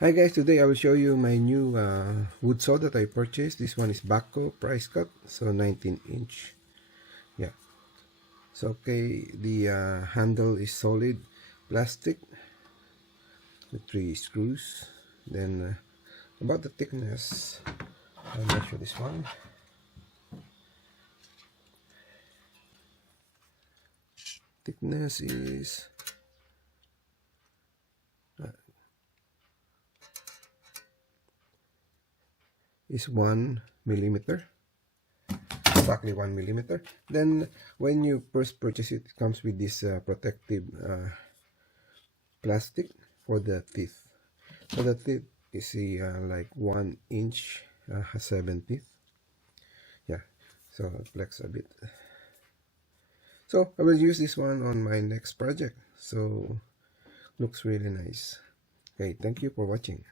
Hi guys, today I will show you my new wood saw that I purchased. This one is Bahco PrizeCut, so 19-inch. Yeah, so okay, the handle is solid plastic with 3 screws. Then about the thickness, I'll measure this one. Thickness is 1 millimeter, exactly 1 millimeter. Then when you first purchase it, it comes with this protective plastic for the teeth. So the teeth is like 1 inch, has 7 teeth. Yeah, so flex a bit. So I will use this one on my next project. So looks really nice. Okay, thank you for watching.